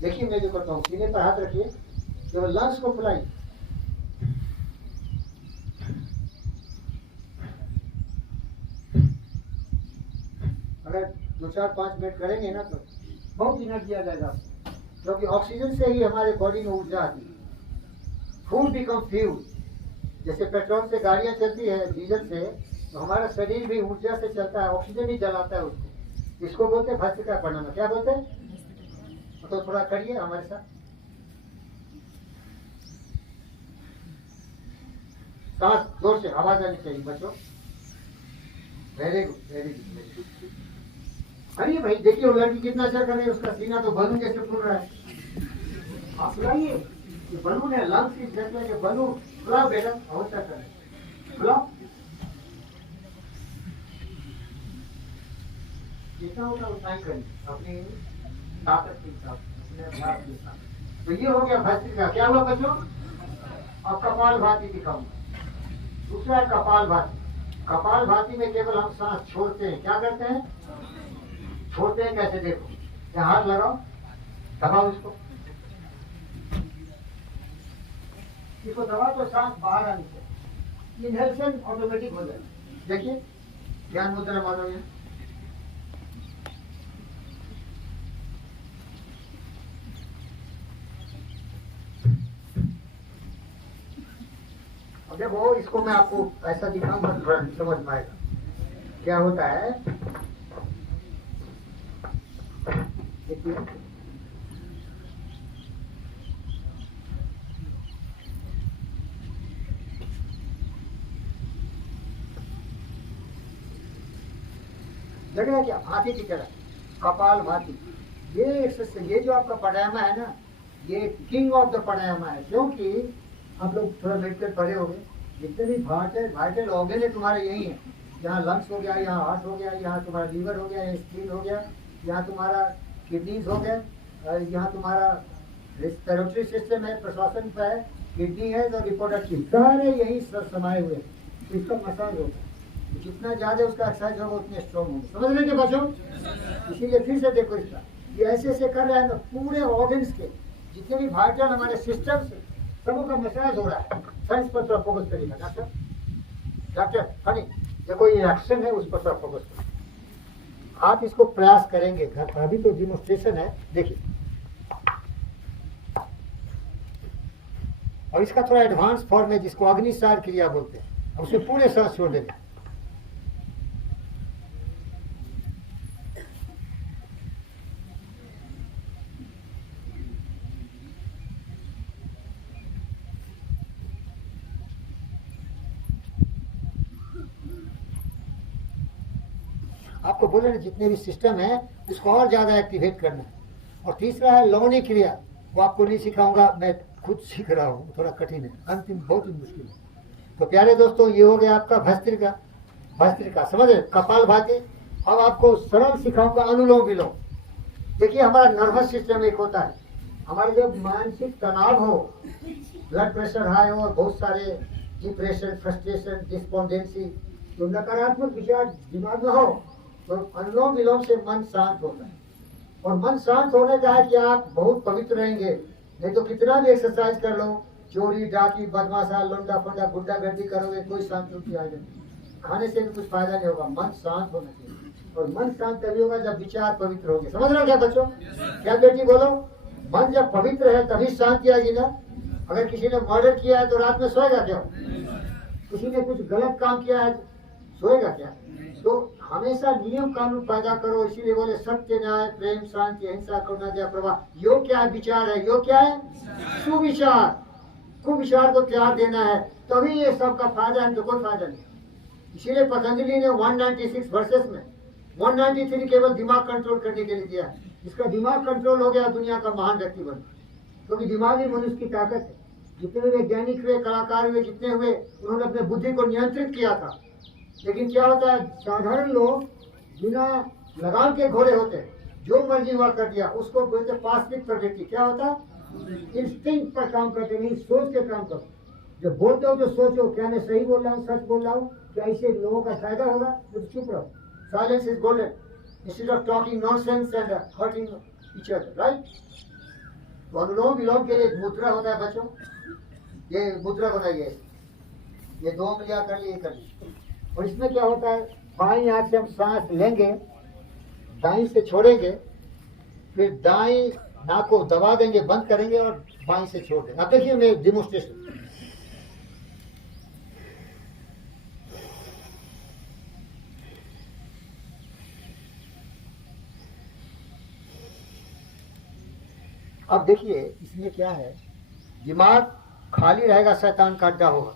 देखिए मैं जो करता हूँ, सीने पर हाथ रखिए, केवल लंग्स को फुलाइए। अगर 2-4-5 मिनट करेंगे ना तो बहुत एनर्जी आ जाएगा, क्योंकि ऑक्सीजन से ही हमारे बॉडी में ऊर्जा आती है। Food become fuel. जैसे पेट्रोल से गाड़ियां चलती है, डीजल से, तो हमारा शरीर भी ऊर्जा से चलता है, ऑक्सीजन ही जलाता है उसको। इसको बोलते हैं भस्त्रिका प्रणाम। क्या बोलते हैं? तो थोड़ा करिए हमारे साथ। सांस जोर से, आवाज आनी चाहिए बच्चों। Very good, very good, very good. अरे भाई देखिए वो लड़की कितना अच्छा कर रही है, उसका सीना तो बलून जैसे फूल रहा है। आप फुलाइए, ये बलून है, लंग्स की जैसे कि बलून। फुलाओ बेटा, बहुत अच्छा कर, फुलाओ। जितना होता उतना ही करिए, अपनी ताकत के हिसाब से, अपने अभ्यास के हिसाब से। तो ये हो गया भस्त्रिका। क्या हुआ बच्चों? अब कपाल भाती दिखाऊंगा। दूसरा है कपाल भाती। कपाल भाती में केवल हम सांस छोड़ते हैं। क्या करते हैं? छोड़ते हैं। कैसे? देखो, यहाँ हाथ लगाओ, दबाओ इसको, दबाओ तो सांस बाहर आनी चाहिए। इनहेलेशन ऑटोमेटिक हो जाए। देखिए ध्यान मुद्रा मानो ये। अब देखो, इसको मैं आपको ऐसा दिखाऊंगा, समझ में आएगा क्या होता है। देखिए लग रहा है क्या? हाथी की तरह, कपाल भाती। ये एक्सरसाइज, ये जो आपका प्राणायाम है ना, ये किंग ऑफ द प्राणायाम है। क्योंकि आप लोग थोड़ा मेडिकल पढ़े होंगे, जितने भी वाइटल ऑर्गन है तुम्हारे यही है। यहाँ लंग्स हो गया, यहाँ हार्ट हो गया, यहाँ तुम्हारा लीवर हो गया, यहाँ स्किन हो गया, यहाँ तुम्हारा किडनीज हो गया, यहाँ तुम्हारा रेस्पिरेटरी सिस्टम है, प्रश्वसन है, किडनी है, तो रिप्रोडक्टिव, सारे यही सब समाये हुए हैं। तो इसका मसाज होता है। जितना ज्यादा उसका एक्सरसाइज होगा उतने स्ट्रॉन्ग होंगे। समझ रहे क्या बच्चों? इसीलिए फिर से देखो इसका, ये ऐसे ऐसे कर रहा है ना, पूरे ऑर्गन्स के जितने भी वाइटल हमारे सिस्टम से सबों का मसाज हो रहा है। साइंस पर थोड़ा फोकस करिएगा डॉक्टर। डॉक्टर हनी देखो, ये एक्शन है, उस पर थोड़ा फोकस करिए। आप इसको प्रयास करेंगे घर पर, अभी तो डिमोन्स्ट्रेशन है, देखिए। और इसका थोड़ा एडवांस फॉर्म है जिसको अग्निसार क्रिया बोलते हैं, उसमें पूरे सांस छोड़ देंगे। आपको बोले ना, जितने भी सिस्टम है उसको और ज्यादा एक्टिवेट करना है। और तीसरा है लौनी क्रिया, वो आपको नहीं सिखाऊंगा, मैं खुद सीख रहा हूँ, थोड़ा कठिन है, अंतिम बहुत ही मुश्किल है। तो प्यारे दोस्तों, ये हो गया आपका भस्त्रिका। भस्त्रिका समझे, कपाल भाती। अब आपको सरल सिखाऊंगा अनुलोम विलोम। देखिए हमारा नर्वस सिस्टम एक होता है, हमारे जब मानसिक तनाव हो, ब्लड प्रेशर हाई हो और बहुत सारे डिप्रेशन, फ्रस्ट्रेशन, डिस्पोंडेंसी, तो नकारात्मक विचार दिमाग में हो, तो अनुलोम विलोम से मन शांत होता है। और मन शांत होने का है कि आप बहुत पवित्र रहेंगे। नहीं तो कितना भी एक्सरसाइज कर लो, चोरी डाकी बदमाशा लुंडा फंडा गुंडागर्दी करोगे, कोई शांति आएगा नहीं। खाने से भी कुछ फायदा नहीं होगा। मन शांत होना चाहिए, और मन शांत तभी होगा जब विचार पवित्र होंगे। समझ रहे हो क्या बच्चों? क्या बेटी बोलो? मन जब पवित्र है तभी शांति आएगी ना। अगर किसी ने मर्डर किया है तो रात में सोएगा क्या? किसी ने कुछ गलत काम किया है, सोएगा क्या? तो हमेशा नियम कानून पैदा करो। इसीलिए बोले सत्य, न्याय, प्रेम, शांति, अहिंसा, करुणा, दया, प्रवाह। योग क्या है? विचार है। योग क्या है? सुविचार। कुविचार को त्याग देना है, तभी ये सबका फायदा है, तो कोई फायदा नहीं। इसीलिए पतंजलि ने 196 वर्सेस में 193 केवल दिमाग कंट्रोल करने के लिए दिया है। जिसका दिमाग कंट्रोल हो गया, दुनिया का महान व्यक्ति बन, क्योंकि दिमाग ही मनुष्य की ताकत है। जितने वैज्ञानिक हुए, कलाकार हुए, जितने हुए, उन्होंने अपने बुद्धि को नियंत्रित किया था। लेकिन क्या होता है, साधारण लोग बिना लगाम के घोड़े होते हैं, जो मर्जी हुआ कर दिया, उसको बोलते पास्टिक प्रवृत्ति। क्या होता? इंस्टिंक्ट पर काम करते, नहीं सोच के काम करो। जब बोलते हो तो सोचो, क्या मैं सही बोल रहा हूँ, सच बोल रहा हूँ, क्या इससे लोगों का फायदा होगा? तो चुप रहो। Silence is golden, instead of talking nonsense and hurting each other, right? तो अनुलोम विलोम के लिए एक मुद्रा होता है बच्चों, ये मुद्रा बनाइए, ये 2 उंगलियां कर ली, कर ली। और इसमें क्या होता है, बाईं आंख से हम सांस लेंगे, दाईं से छोड़ेंगे, फिर दाईं नाक को दबा देंगे, बंद करेंगे और बाईं से छोड़ देंगे। अब देखिए मैं डिमोन्स्ट्रेशन, अब देखिए इसमें क्या है, दिमाग खाली रहेगा, शैतान का अड्डा होगा।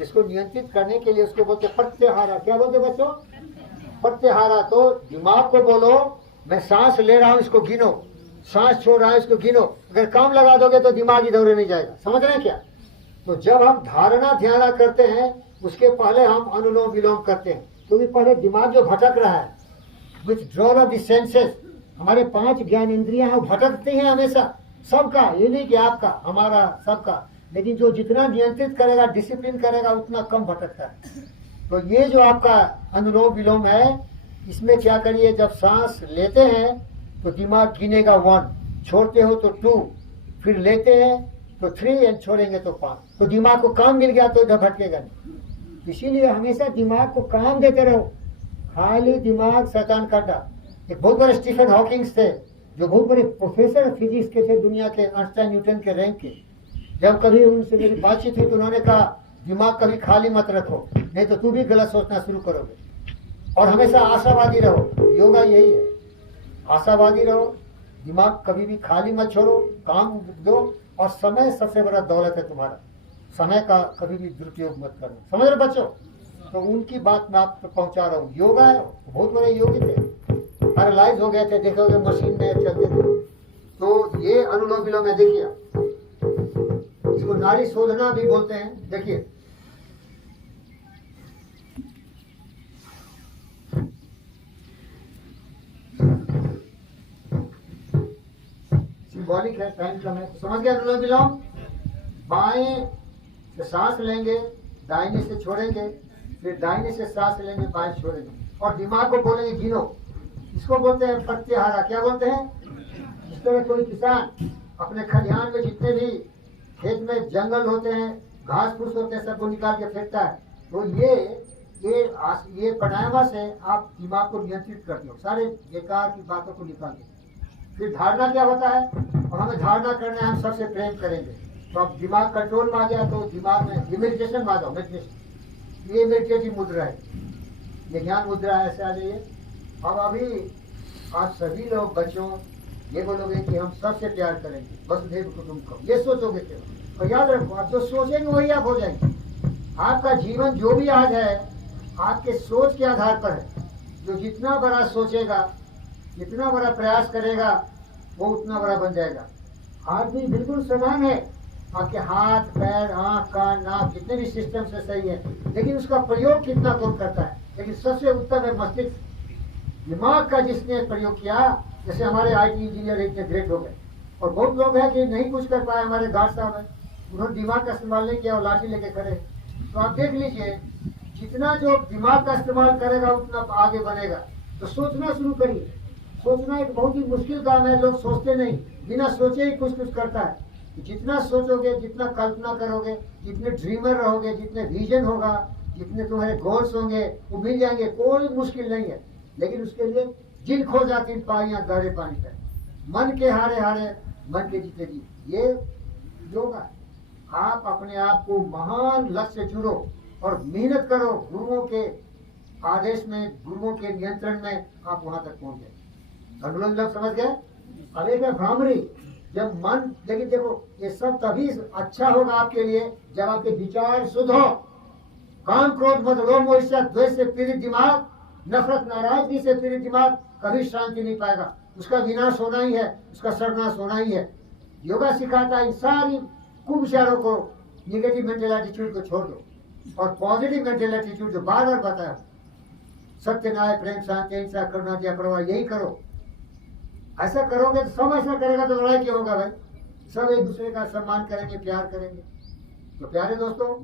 इसको नियंत्रित करने के लिए उसको बोलते प्रत्याहारा। क्या बोलते बच्चों? प्रत्याहारा। तो दिमाग को बोलो मैं सांस ले रहा हूं, इसको गिनो, सांस छोड़ रहा हूं, इसको गिनो। अगर काम लगा दोगे तो दिमाग इधर नहीं जाएगा। समझ रहे हैं क्या? तो जब हम धारणा ध्यान करते हैं उसके पहले हम अनुलोम विलोम करते हैं, क्योंकि पहले दिमाग जो भटक रहा है, विथड्रॉल ऑफ द सेंसेस, हमारे 5 ज्ञान इंद्रियां हैं भटकती हैं हमेशा, सबका, ये नहीं कि आपका, हमारा, सबका। लेकिन जो जितना नियंत्रित करेगा, डिसिप्लिन करेगा, उतना कम भटकता है। तो ये जो आपका अनुलोम विलोम है, इसमें क्या करिए, जब सांस लेते हैं तो दिमाग गिनेगा 1, छोड़ते हो तो 2, फिर लेते हैं तो 3 एंड छोड़ेंगे तो 5। तो दिमाग को काम मिल गया तो इधर भटकेगा नहीं। इसीलिए हमेशा दिमाग को काम देते रहो, खाली दिमाग शैतान का अड्डा। एक बहुत बड़े स्टीफन हॉकिंग थे, जो बहुत बड़े प्रोफेसर फिजिक्स के थे दुनिया के, आइंस्टाइन न्यूटन के रैंक के। जब कभी उनसे मेरी बातचीत हुई तो उन्होंने कहा दिमाग कभी खाली मत रखो, नहीं तो तू भी गलत सोचना शुरू करोगे, और हमेशा आशावादी रहो। योगा यही है, आशावादी रहो, दिमाग कभी भी खाली मत छोड़ो, काम दो। और समय सबसे बड़ा दौलत है तुम्हारा, समय का कभी भी दुरुपयोग मत करो। समझ रहे बच्चों? तो उनकी बात मैं आप तक पहुंचा रहा हूँ। योगा है, बहुत बड़े योगी थे, पैरालाइज हो गए थे, देखोगे मशीन में चलते थे। तो ये अनुलोम विलोम है, देखिए इसको नाड़ी शोधना भी बोलते हैं। देखिए सिंबॉलिक है, टाइम कम है। समझ गया? अनुलोम विलोम बाएं से सांस लेंगे, दाहिने से छोड़ेंगे, फिर दाहिने से सांस लेंगे, बाएं छोड़ेंगे, और दिमाग को बोलेंगे गिनो। इसको बोलते हैं प्रत्याहारा। क्या बोलते हैं? जिस तरह कोई किसान अपने खलिहान में जितने भी खेत में जंगल होते हैं, घास फूस होते हैं, सबको निकाल के फेंकता है। तो ये प्राणायाम से आप दिमाग को नियंत्रित करते हो, सारे बेकार की बातों को निकाल के। फिर धारणा क्या होता है, और हमें धारणा करना है हम सबसे प्रेम करेंगे। तो अब दिमाग कंट्रोल में आ गया, तो दिमाग में मेडिटेशन में आ जाओ। मेडिटेशन, ये मेडिटेटिव मुद्रा है, ये ज्ञान मुद्रा है। ऐसे आ जाइए। अब अभी आप सभी लोग बच्चों ये बोलोगे कि हम सबसे प्यार करेंगे, वसुधैव कुटुंबकम, ये सोचोगे केवल। और याद रखो, आप जो सोचेंगे वही आप हो जाएंगे। आपका जीवन जो भी आज है आपके सोच के आधार पर है। जो जितना बड़ा सोचेगा, जितना बड़ा प्रयास करेगा, वो उतना बड़ा बन जाएगा। आदमी बिल्कुल समान है, आपके हाथ पैर आंख कान नाक जितने भी सिस्टम से सही है, लेकिन उसका प्रयोग कितना कौन करता है। लेकिन सबसे उत्तम है मस्तिष्क, दिमाग का जिसने प्रयोग किया। जैसे हमारे आईटी इंजीनियर इतने ग्रेट हो गए, और बहुत लोग हैं कि नहीं कुछ कर पाए। हमारे गार्ड साहब है, उन्होंने दिमाग का इस्तेमाल नहीं किया और लाठी लेके खड़े। तो आप देख लीजिए, जितना जो दिमाग का इस्तेमाल करेगा उतना आगे बनेगा। तो सोचना शुरू करिए। सोचना एक बहुत ही मुश्किल काम है, लोग सोचते नहीं, बिना सोचे ही कुछ करता है। जितना सोचोगे, जितना कल्पना करोगे, जितने ड्रीमर रहोगे, जितने विजन होगा, जितने तुम्हारे गोल्स होंगे, वो मिल जाएंगे। कोई मुश्किल नहीं है, लेकिन उसके लिए जिन खो जाती पाइयां गहरे पानी पे। मन के हारे हारे मन के जीते जीत, ये योगा। आप अपने आप को महान लक्ष्य से जुड़ो और मेहनत करो। गुरुओं के आदेश में, गुरुओं के नियंत्रण में आप वहां तक पहुंच गए। अनुलोम विलोम समझ गए? अब एक है भ्रामरी, जब मन, लेकिन देखो ये सब तभी अच्छा होगा आपके लिए जब आपके विचार शुद्ध हो। काम क्रोध मद लोभ ईर्ष्या द्वेष से पीड़ित दिमाग, नफरत नाराजगी से पीड़ित दिमाग कभी शांति नहीं पाएगा। उसका विनाश होना ही है, उसका सर्वनाश होना ही है। योगा सिखाता है इन सारी कुविचारों को, निगेटिव मेंटल एटीट्यूड को छोड़ दो और पॉजिटिव मेंटल एटीट्यूड जो बार बार बताया, सत्य न्याय प्रेम शांति अहिंसा करुणा दया परवाह, यही करो। ऐसा करोगे तो सब ऐसा करेगा तो लड़ाई क्या होगा भाई? सब एक दूसरे का सम्मान करेंगे, प्यार करेंगे। तो प्यारे दोस्तों,